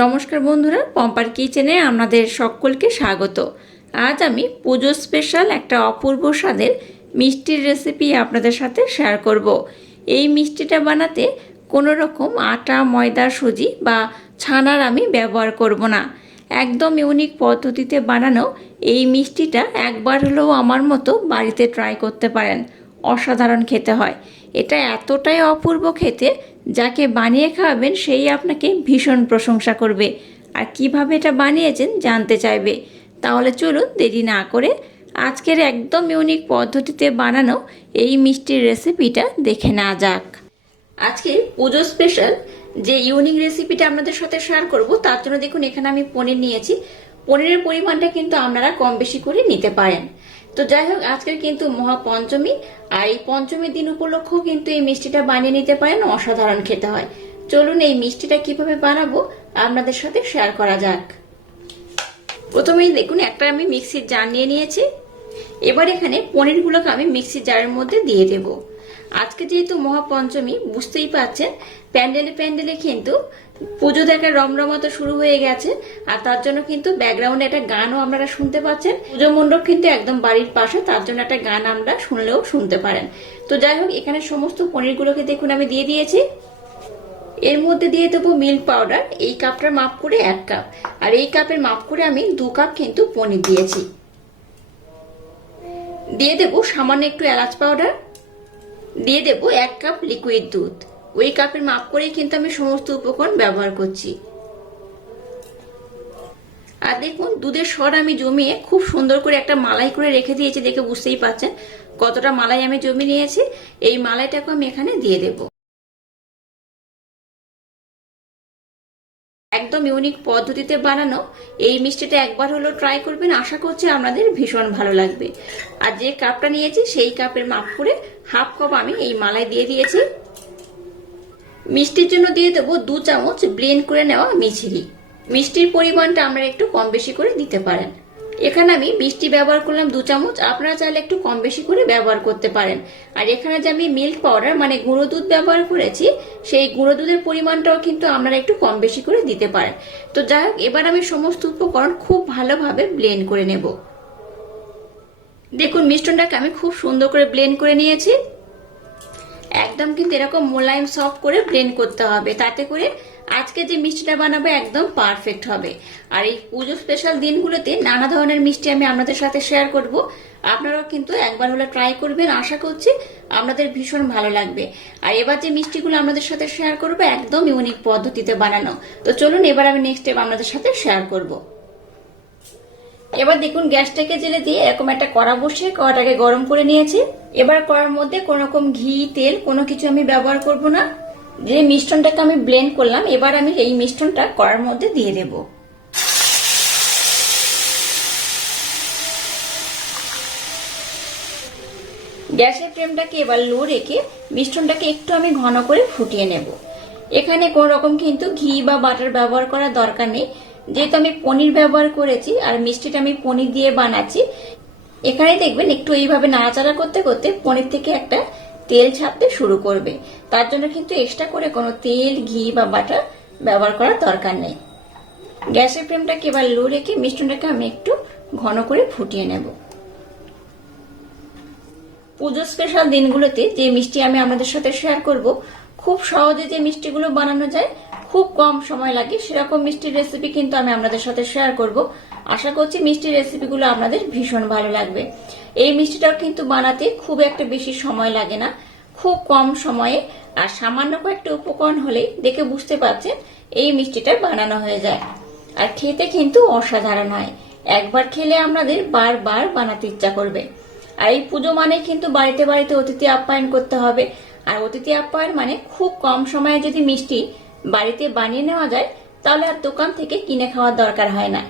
নমস্কার বন্ধুরা, পম্পার কিচেনে আপনাদের সকলকে স্বাগত। আজ আমি পুজো স্পেশাল একটা অপূর্ব স্বাদের মিষ্টির রেসিপি আপনাদের সাথে শেয়ার করব। এই মিষ্টিটা বানাতে কোনো রকম আটা, ময়দা, সুজি বা ছানার আমি ব্যবহার করব না। একদম ইউনিক পদ্ধতিতে বানানো এই মিষ্টিটা একবার হলেও আমার মতো বাড়িতে ট্রাই করতে পারেন। অসাধারণ খেতে হয়। এটা এতটাই অপূর্ব খেতে যাকে বানিয়ে খাওয়াবেন সেই আপনাকে ভীষণ প্রশংসা করবে। আর কীভাবে এটা বানিয়েছেন জানতে চাইবে। তাহলে চলুন দেরি না করে আজকের একদম ইউনিক পদ্ধতিতে বানানো এই মিষ্টির রেসিপিটা দেখে নেওয়া যাক। আজকে পুজো স্পেশাল যে ইউনিক রেসিপিটা আপনাদের সাথে শেয়ার করব, তার জন্য দেখুন এখানে আমি পনির নিয়েছি। পনিরের পরিমাণটা কিন্তু আপনারা কম বেশি করে নিতে পারেন। তো যাই হোক, আজকের কিন্তু মহাপঞ্চমী, আর এই পঞ্চমীর দিন উপলক্ষেও কিন্তু এই মিষ্টিটা বানিয়ে নিতে পারেন, অসাধারণ খেতে হয়। চলুন এই মিষ্টিটা কীভাবে বানাবো, আপনাদের সাথে শেয়ার করা যাক। প্রথমেই দেখুন, একটা আমি মিক্সির জার নিয়ে নিয়েছি। এবার এখানে পনিরগুলোকে আমি মিক্সির জারের মধ্যে দিয়ে দেব। আজকে যেহেতু মহাপঞ্চমী, বুঝতেই পারছেন প্যান্ডেলে প্যান্ডেলে কিন্তু পুজো দেখার রমরমা শুরু হয়ে গেছে। আর তার জন্য কিন্তু ব্যাকগ্রাউন্ডে একটা গানও আপনারা শুনতে পাচ্ছেন। পুজো মণ্ডপ কিন্তু একদম বাড়ির পাশে, তার জন্য একটা গান আমরা শুনলেও শুনতে পারেন। তো যাই হোক, এখানে সমস্ত পনিরগুলোকে দেখুন, আমি দিয়ে দিয়েছি। এর মধ্যে দিয়ে দেবো মিল্ক পাউডার। এই কাপটার মাপ করে এক কাপ। আর এই কাপের মাপ করে আমি দু কাপ কিন্তু পনির দিয়েছি। দিয়ে দেবো সামান্য একটু এলাচ পাউডার। দিয়ে দেবো এক কাপ লিকুইড দুধ। ওই কাপের মাপ করেই কিন্তু আমি সমস্ত উপকরণ ব্যবহার করছি। আর দেখুন, দুধের স্বর আমি জমিয়ে খুব সুন্দর করে একটা মালাই করে রেখে দিয়েছি দেখে বুঝতেই পাচ্ছেন কতটা মালাই আমি জমি নিয়েছি। এই মালাইটাকে আমি এখানে দিয়ে দেব। একদম ইউনিক পদ্ধতিতে বানানো এই মিষ্টিটা একবার হলো ট্রাই করবেন। আশা করছি আপনাদের ভীষণ ভালো লাগবে। আর যে কাপটা নিয়েছি, সেই কাপের মাপ করে হাফ কাপ আমি এই মালাই দিয়ে দিয়েছি। মিষ্টির জন্য দিয়ে দেবো দু চামচ ব্লেন্ড করে নেওয়া মিছিরি মিষ্টির পরিমাণটা আমরা একটু কম বেশি করে দিতে পারেন। এখানে আমি মিষ্টি ব্যবহার করলাম দু চামচ, আপনারা চাইলে একটু কম বেশি করে ব্যবহার করতে পারেন। আর এখানে যে আমি মিল্ক পাউডার মানে গুঁড়ো দুধ ব্যবহার করেছি, সেই গুঁড়ো দুধের পরিমাণটাও কিন্তু আপনারা একটু কম বেশি করে দিতে পারেন। তো যাই হোক, এবার আমি সমস্ত উপকরণ খুব ভালোভাবে ব্লেন্ড করে নেব। দেখুন মিষ্টনটাকে আমি খুব সুন্দর করে ব্লেন্ড করে নিয়েছি। একদম কিন্তু এরকম মোলায়েম সফট করে ব্লেন্ড করতে হবে। তাতে করে আজকে যে মিষ্টিটা বানাবো একদম পারফেক্ট হবে। আর এই পুজো স্পেশাল দিনগুলোতে নানা ধরনের মিষ্টি আমি আপনাদের সাথে শেয়ার করব। আপনারাও কিন্তু একবার হলে ট্রাই করবেন। আশা করছি আপনাদের ভীষণ ভালো লাগবে। আর এবার যে মিষ্টিগুলো আপনাদের সাথে শেয়ার করব, একদম ইউনিক পদ্ধতিতে বানানো। তো চলুন এবার আমি নেক্সট স্টেপ আপনাদের সাথে শেয়ার করব। এবার দেখুন গ্যাসটাকে জেলে দিয়ে এরকম একটা কড়া বসিয়ে কড়াটাকে গরম করে নিয়েছি। এবার কড়ার মধ্যে কোন রকম ঘি, তেল কোনো কিছু আমি ব্যবহার করব না। যে মিশ্রণটাকে আমি ব্লেন্ড করলাম, এবার আমি এই মিশ্রণটা কড়ার মধ্যে দিয়ে দেব। গ্যাসের ফ্লেমটাকে এবার লো রেখে মিশ্রণটাকে একটু আমি ঘন করে ফুটিয়ে নেব। এখানে কোন রকম কিন্তু ঘি বা বাটার ব্যবহার করার দরকার নেই। যেহেতু আমি পনির ব্যবহার করেছি আর মিষ্টিটা আমি পনির দিয়ে বানাচ্ছি, এখানে দেখবেন একটু এইভাবে নাড়াচাড়া করতে করতে পনির থেকে একটা তেল ছাপতে শুরু করবে। তার জন্য কিন্তু এক্সট্রা করে কোনো তেল, ঘি বা বাটার ব্যবহার করার দরকার নেই। গ্যাসের ফ্লেমটাকে এবার লো রেখে মিষ্টনটাকে আমি একটু ঘন করে ফুটিয়ে নেব। পুজো স্পেশাল দিনগুলোতে যে মিষ্টি আমি আপনাদের সাথে শেয়ার করব, খুব সহজে যে মিষ্টিগুলো বানানো যায় খুব কম সময় লাগে। সেরকম মিষ্টির রেসিপি কিন্তু আমি আপনাদের সাথে শেয়ার করব। আশা করছি মিষ্টির রেসিপিগুলো আপনাদের ভীষণ ভালো লাগবে। এই মিষ্টিটাও কিন্তু বানাতে খুব একটা বেশি সময় লাগে না। খুব কম সময়ে আর সামান্য কয়েকটা উপকরণ হলেই দেখে বুঝতে পারছেন এই মিষ্টিটা বানানো হয়ে যায়। আর খেতে কিন্তু অসাধারণ হয়। একবার খেলে আপনাদের বারবার বানাতে ইচ্ছা করবে। আর এই পুজো মানে কিন্তু বাড়িতে বাড়িতে অতিথি আপ্যায়ন করতে হবে। আর অতিথি আপ্যায়ন মানে খুব কম সময়ে যদি মিষ্টি বাড়িতে বানিয়ে নেওয়া যায়, তাহলে আর দোকান থেকে কিনে খাওয়ার দরকার হয় না।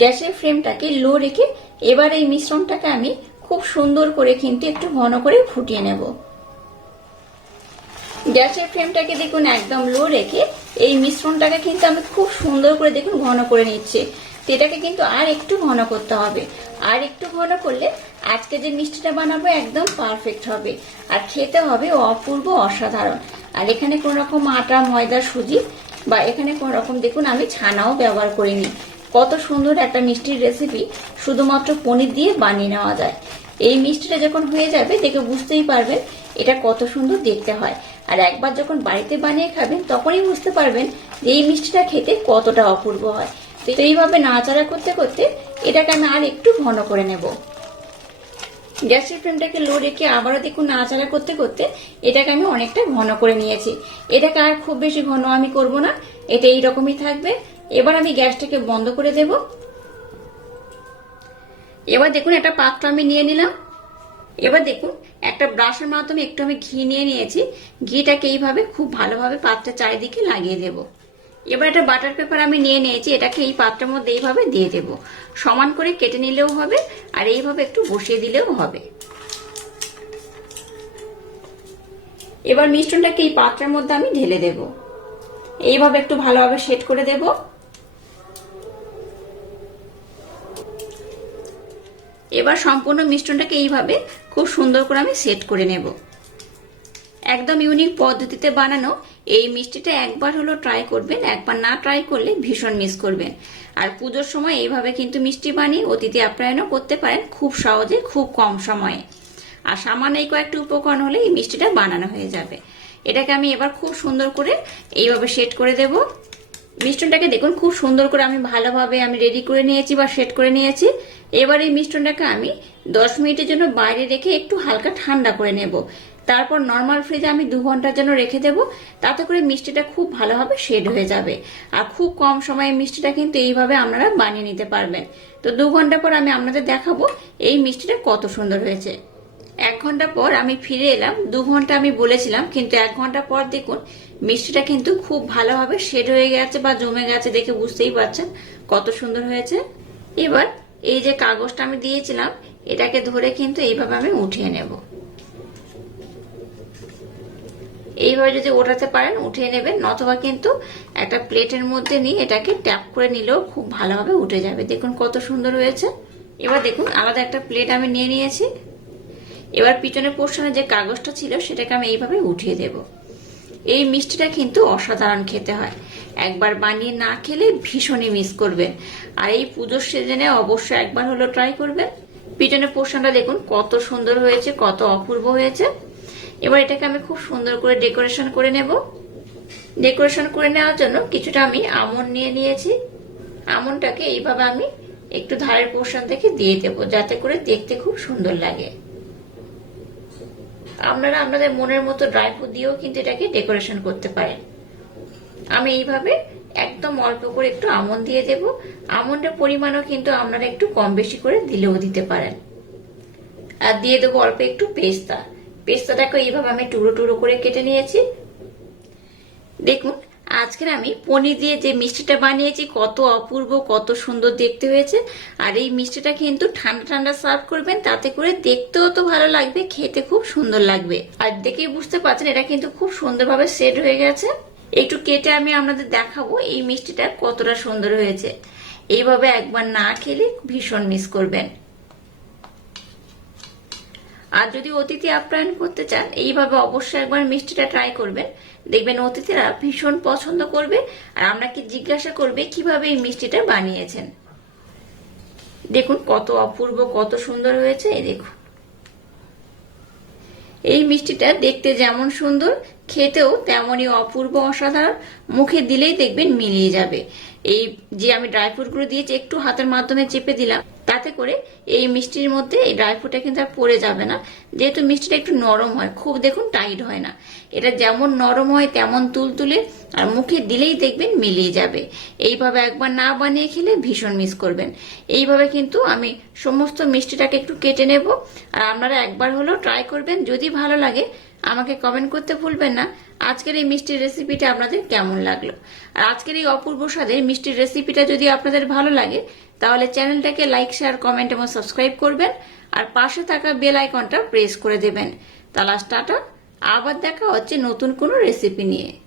গ্যাসের ফ্লেমটাকে লো রেখে এবার এই মিশ্রণটাকে আমি খুব সুন্দর করে কিন্তু একটু ঘন করে ফুটিয়ে নেব। গ্যাসের ফ্লেমটাকে দেখুন একদম লো রেখে এই মিশ্রণটাকে কিন্তু আমি খুব সুন্দর করে দেখুন ঘন করে নিচ্ছে। এটাকে কিন্তু আর একটু ঘন করতে হবে। আর একটু ঘন করলে আজকে যে মিষ্টিটা বানাবো একদম পারফেক্ট হবে। আর খেতে হবে অপূর্ব অসাধারণ। আর এখানে কোন রকম আটা, ময়দা, সুজি বা এখানে কোনো রকম দেখুন আমি ছানাও ব্যবহার করিনি। কত সুন্দর একটা মিষ্টির রেসিপি শুধুমাত্র পনির দিয়ে বানিয়ে নেওয়া যায়। এই মিষ্টিটা যখন হয়ে যাবে, দেখে বুঝতেই পারবেন এটা কত সুন্দর দেখতে হয়। আর একবার যখন বাড়িতে বানিয়ে খাবেন, তখনই বুঝতে পারবেন যে এই মিষ্টিটা খেতে কতটা অপূর্ব হয়। তো এইভাবে নাড়াচাড়া করতে করতে এটাকে আমি আর একটু ঘন করে নেব। গ্যাসের ফ্লেমটাকে লো রেখে আবারও দেখুন নাড়াচাড়া করতে করতে এটাকে আমি অনেকটা ঘন করে নিয়েছি। এটাকে আর খুব বেশি ঘন আমি করব না, এটা এইরকমই থাকবে। এবার আমি গ্যাসটাকে বন্ধ করে দেব। এবার দেখুন একটা পাত্র আমি নিয়ে নিলাম। এবার দেখুন একটা ব্রাশের মাধ্যমে একটু আমি ঘি নিয়ে নিয়েছি। ঘিটাকে এইভাবে খুব ভালোভাবে পাত্রের চারিদিকে লাগিয়ে দেব। এবার একটা বাটার পেপার আমি নিয়ে নিয়েছি, এটাকে এই পাত্রের মধ্যে এইভাবে দিয়ে দেব। সমান করে কেটে নিলেও হবে, আর এইভাবে একটু বসিয়ে দিলেও হবে। এবার মিশ্রণটাকে এই পাত্রের মধ্যে আমি ঢেলে দেব। এইভাবে একটু ভালোভাবে সেট করে দেব। এবার সম্পূর্ণ মিশ্রণটাকে এইভাবে খুব সুন্দর করে আমি সেট করে নেব। একদম ইউনিক পদ্ধতিতে বানানো এই মিষ্টিটা একবার হলো ট্রাই করবেন, একবার না ট্রাই করলে ভীষণ মিস করবেন। আর পুজোর সময় এইভাবে কিন্তু মিষ্টি বানিয়ে অতিথি আপ্যায়নও করতে পারেন খুব সহজে, খুব কম সময়ে। আর সামান্য এই কয়েকটি উপকরণ হলে এই মিষ্টিটা বানানো হয়ে যাবে। এটাকে আমি এবার খুব সুন্দর করে এইভাবে সেট করে দেব। মিষ্টনটাকে দেখুন, খুব সুন্দর করে আমি ভালোভাবে আমি রেডি করে নিয়েছি বা সেট করে নিয়েছি। এবার এই মিষ্টনটাকে আমি দশ মিনিটের জন্য বাইরে রেখে একটু হালকা ঠান্ডা করে নেব। তারপর নর্মাল ফ্রিজে আমি দু ঘণ্টার জন্য রেখে দেব। তাতে করে মিষ্টিটা খুব ভালোভাবে শেড হয়ে যাবে। আর খুব কম সময়ে মিষ্টিটা কিন্তু এইভাবে আপনারা বানিয়ে নিতে পারবেন। তো দু ঘণ্টা পর আমি আপনাদের দেখাবো এই মিষ্টিটা কত সুন্দর হয়েছে। এক ঘণ্টা পর আমি ফিরে এলাম। দু ঘণ্টা আমি বলেছিলাম, কিন্তু এক ঘণ্টা পর দেখুন, মিষ্টিটা কিন্তু খুব ভালোভাবে শেড হয়ে গেছে বা জমে গেছে দেখে বুঝতেই পারছেন কত সুন্দর হয়েছে। এবার এই যে কাগজটা আমি দিয়েছিলাম, এটাকে ধরে কিন্তু এইভাবে আমি উঠিয়ে নেব। এইভাবে যদি ওঠাতে পারেন, উঠিয়ে নেবেন অথবা কিন্তু একটা প্লেটের মধ্যে নিয়ে এটাকে ট্যাপ করে নিলেও খুব ভালোভাবে উঠে যাবে। দেখুন কত সুন্দর হয়েছে। এবার দেখুন, আলাদা একটা প্লেট আমি নিয়ে নিয়েছি। এবার পিছনের পোর্শনে যে কাগজটা ছিল, সেটাকে আমি এইভাবে উঠিয়ে দেব। এই মিষ্টিটা কিন্তু অসাধারণ খেতে হয়। একবার বানিয়ে না খেলে ভীষণই মিস করবেন। আর এই পুজোর সিজনে অবশ্যই একবার হলো ট্রাই করবেন। পিছনের পোর্শনটা দেখুন, কত সুন্দর হয়েছে, কত অপূর্ব হয়েছে। এবার এটাকে আমি খুব সুন্দর করে ডেকোরেশন করে নেব। ডেকোরেশন করে নেওয়ার জন্য কিছুটা আমি আমন নিয়ে নিয়েছি। আমনটাকে এইভাবে আমি একটু ধারের পোর্শন থেকে দিয়ে দেবো, যাতে করে দেখতে খুব সুন্দর লাগে। আপনারা আপনাদের মনের মতো ড্রাই ফ্রুট দিয়েও কিন্তু এটাকে ডেকোরেশন করতে পারেন। আমি এইভাবে একদম অল্প করে একটু আমন দিয়ে দেব। আমন্ডের পরিমাণও কিন্তু আপনারা একটু কম বেশি করে দিলেও দিতে পারেন। আর দিয়ে দেবো অল্প একটু পেস্তা। পেস্তাটাকে এইভাবে আমি টুকরো টুকরো করে কেটে নিয়েছি। দেখুন, আজকের আমি পনির দিয়ে যে মিষ্টিটা বানিয়েছি, কত অপূর্ব, কত সুন্দর দেখতে হয়েছে। আর এই মিষ্টিটা কিন্তু ঠান্ডা ঠান্ডা সার্ভ করবেন, তাতে করে দেখতেও তো ভালো লাগবে, খেতে খুব সুন্দর লাগবে। আর দেখেই বুঝতে পারছেন, এটা কিন্তু খুব সুন্দরভাবে সেট হয়ে গেছে। একটু কেটে আমি আপনাদের দেখাবো এই মিষ্টিটা কতটা সুন্দর হয়েছে। এইভাবে একবার না খেলে ভীষণ মিস করবেন। আর যদি অতিথি আপ্যায়ন করতে চান, এইভাবে অবশ্যই একবার মিষ্টিটা ট্রাই করবেন। দেখবেন অতিথিরা ভীষণ পছন্দ করবে আর আপনাকে জিজ্ঞাসা করবে কীভাবে এই মিষ্টিটা বানিয়েছেন। দেখুন কত অপূর্ব, কত সুন্দর হয়েছে, এই দেখুন। এই মিষ্টিটা দেখতে যেমন সুন্দর, খেতেও তেমনই অপূর্ব, অসাধারণ। মুখে দিলেই দেখবেন মিলিয়ে যাবে। এই যে আমি ড্রাই ফ্রুটগুলো দিয়েছি, একটু হাতের মাধ্যমে চেপে দিলাম তাতে করে এই মিষ্টির মধ্যে এই ড্রাই ফ্রুটটা কিন্তু আর পড়ে যাবে না। যেহেতু মিষ্টিটা একটু নরম হয়, খুব দেখুন টাইট হয় না। এটা যেমন নরম হয়, তেমন তুলতুলে আর মুখে দিলেই দেখবেন মিলিয়ে যাবে। এইভাবে একবার না বানিয়ে খেলে ভীষণ মিস করবেন। এইভাবে কিন্তু আমি সমস্ত মিষ্টিটাকে একটু কেটে নেব। আর আপনারা একবার হলেও ট্রাই করবেন, যদি ভালো লাগে আমাকে কমেন্ট করতে ভুলবেন না। আজকের এই মিষ্টির রেসিপিটা আপনাদের কেমন লাগল? আর আজকের এই অপূর্ব স্বাদের মিষ্টির রেসিপিটা যদি আপনাদের ভালো লাগে, তাহলে চ্যানেলটাকে লাইক শেয়ার কমেন্ট এবং সাবস্ক্রাইব করবেন। আর পাশে থাকা বেল আইকনটা প্রেস করে দেবেন। তাহলে টাটা। আবার দেখা হচ্ছে নতুন কোনো রেসিপি নিয়ে।